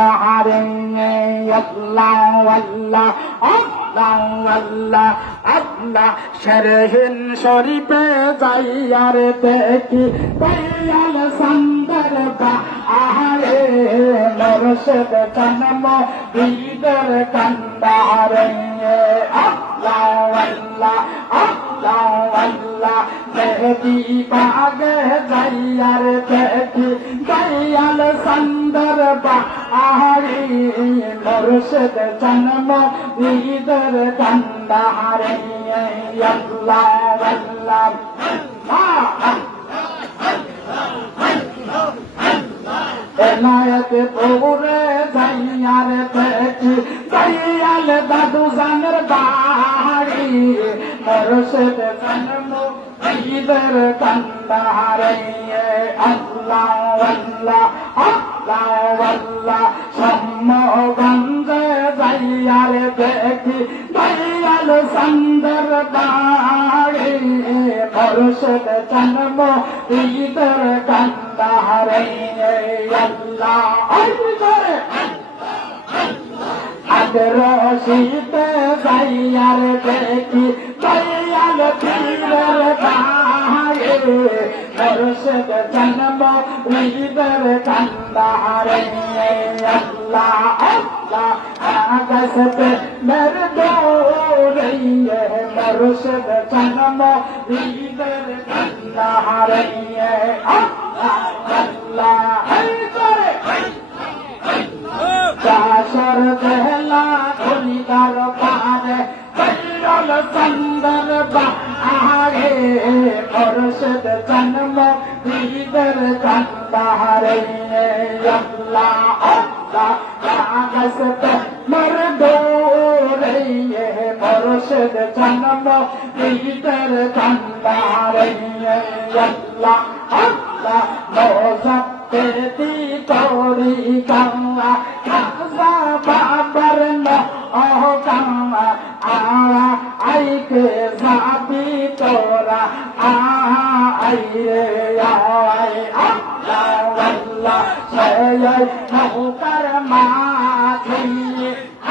কান্দাহারে আল্লাহ আল্লাহ আল্লাহ আল্লাহ আল্লাহ শরহিন শরীফে যাইয়ার দেখি দয়াল সুন্দর বাহারে মুর্শিদ জন্ম দিদার কান্দাহারে আল্লাহ আল্লাহ আল্লাহ আল্লাহ মেহদি বাগে যাইয়ার দেখি দয়াল সুন্দর বাহারে মুর্শিদ জন্ম দিদার কান্দাহারে আল্লাহ আল্লাহ এনায়েত পুরে যাইয়ার দেখি দয়াল দাদু জানের বাড়ি মুর্শিদ জন্ম দিদার কান্দাহারে আল্লাহ আল্লাহ আল্লাহ আল্লাহ সম্মগঞ্জে যাইয়ার দেখি দয়াল সুন্দর বাড়ি মুর্শিদ জন্ম দিদার কান্দাহারে আল্লাহ আগ্রসিতে যাইয়ার দেখি দয়াল পীরের বাড়ি মুর্শিদ জন্ম দিদার কান্দাহারে আল্লাহ আল্লাহ আগসতে মেরে দৌড়ে মুর্শিদ জন্ম দিদার কান্দাহারে আল্লাহ আল্লাহ চাষর দেহলা ধনিকার পারে দয়াল সুন্দর বাহারে মুর্শিদ জন্ম দিদার কান্দাহারে আল্লাহ আল্লাহ আগসতে মেরে দৌড়ে মুর্শিদ জন্ম দিদার কান্দাহারে আল্লাহ আল্লাহ মোজাব্বেদি তোরি কাঙ্গা কাজা বাবার নহ কাঙ্গা আইকে যাবি তোরা আইরে আয় আল্লাহ আল্লাহ সেই নৌকার মাঝি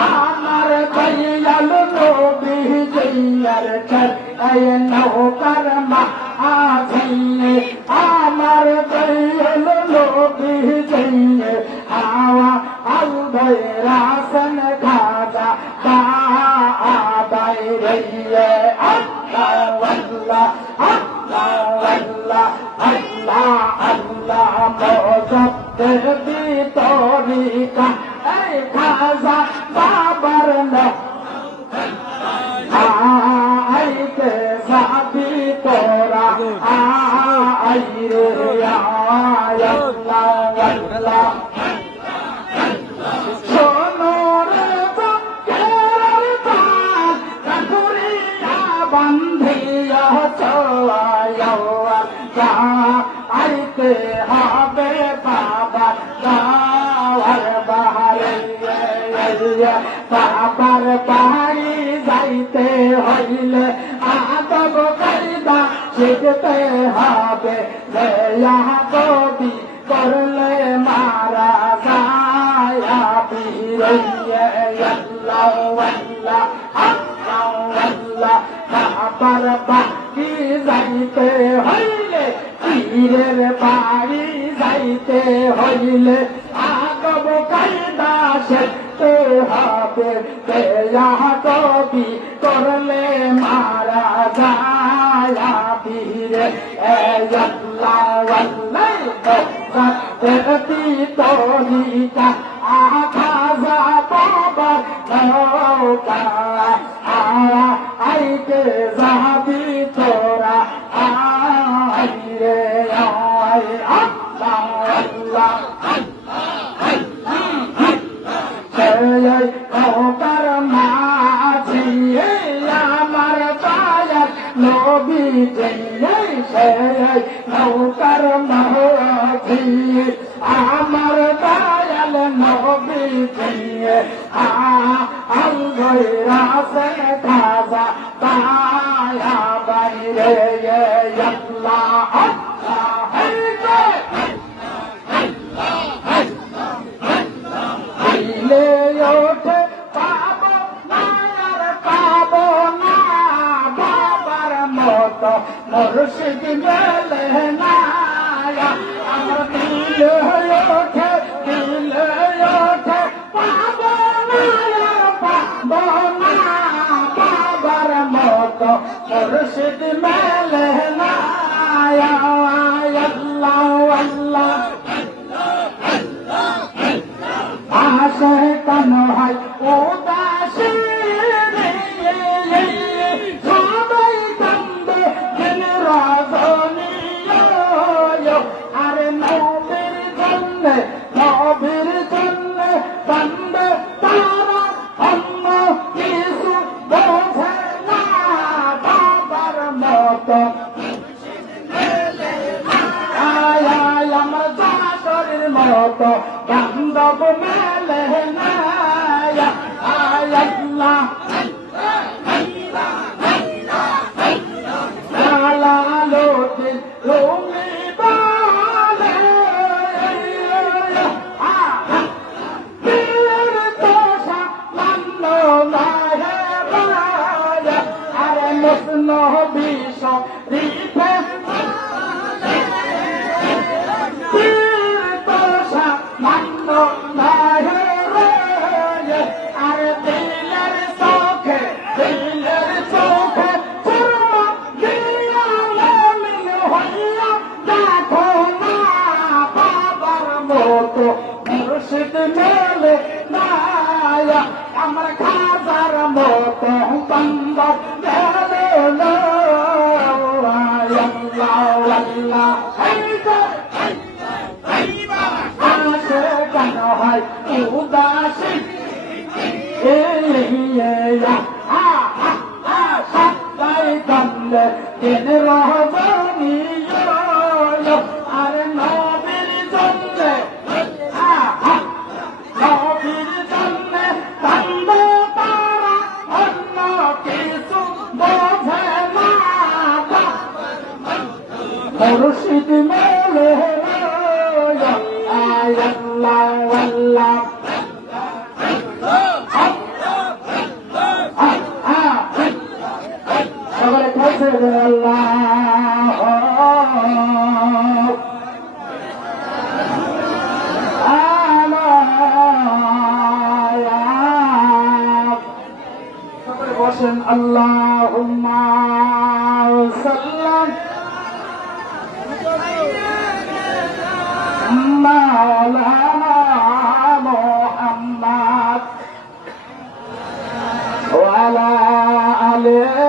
আমার দয়াল নবী জিয়ার চর এই নৌকার মাঝি আমার দয়াল নবী জিয়ে হাওয়া আল রাসন খাজা বাইরে আল্লাহ আল্লাহ আল্লাহ আল্লাহ আল্লাহ আল্লাহ মোজাব্বেদি তরিকা এই খাজা বাবার আইতে যাবি তোরা আইরে আল্লাহ আল্লাহ সোনর বকের পাল কাকুরিয়া বান্ধিয়া চলায়া আইতে হবে বাবা গাওয়ার বাহারে বাবার বাড়ি যাইতে হইলে আদব কায়দা শিখতে হবে কবি করলে মারা যায় আল্লাহ আল্লাহ আল্লাহ বাবার বাড়ি যাইতে হইলে পীরের বাড়ি যাইতে হইলে আদব কায়দা শিখতে হবে কবি করলে মারা যায় পীরে আল্লাহ আল্লাহ তরিকা খাজা বাবার নৌকা আইতে যাবি তোরা আইরে আয় আল্লাহ আল্লাহ সেই নৌকার মাঝি আমার দয়াল নবী সেই নৌকার মাঝি আমার দয়াল নবী রাসে খাজা পায়া বাইরে আল্লাহ আল্লাহ মুর্শিদ মেলে না আমার দিল ওঠে পাবো না বাবার মতো মুর্শিদ মেলে না আল্লাহ আল্লাহ আশে কান হয় উদাসী সবাই কান্দে দিন রজনী আরে নবীর জন্যে কান্দে তারা অন্য কিছু বোঝে না বাবার মতো আমার জাগরের মতো বান্ধব মেলে না আল্লাহ জালালুদ্দিন রুমি বলে পীর তোষা মান্য নাহে বলে আরে মুসনবী শরীফে মুর্শিদ মেলে না আমার খাজার মতো বান্দর মেলে না আল্লাহ আসে কেন হয় উদাসী সবাই কান্দে দিন রজনী আরে নবীর জন্যে নবীর জন্যে কান্দে তারা অন্য কিছু বোঝে না মুর্শিদ মেলে আল্লাহ আল্লাহ সকলে কাছে আল্লাহ সকলে বসেন আল্লাহুম্মা সাল্লাম মাওলানা মুহাম্মদ ওয়া আলা আলিহি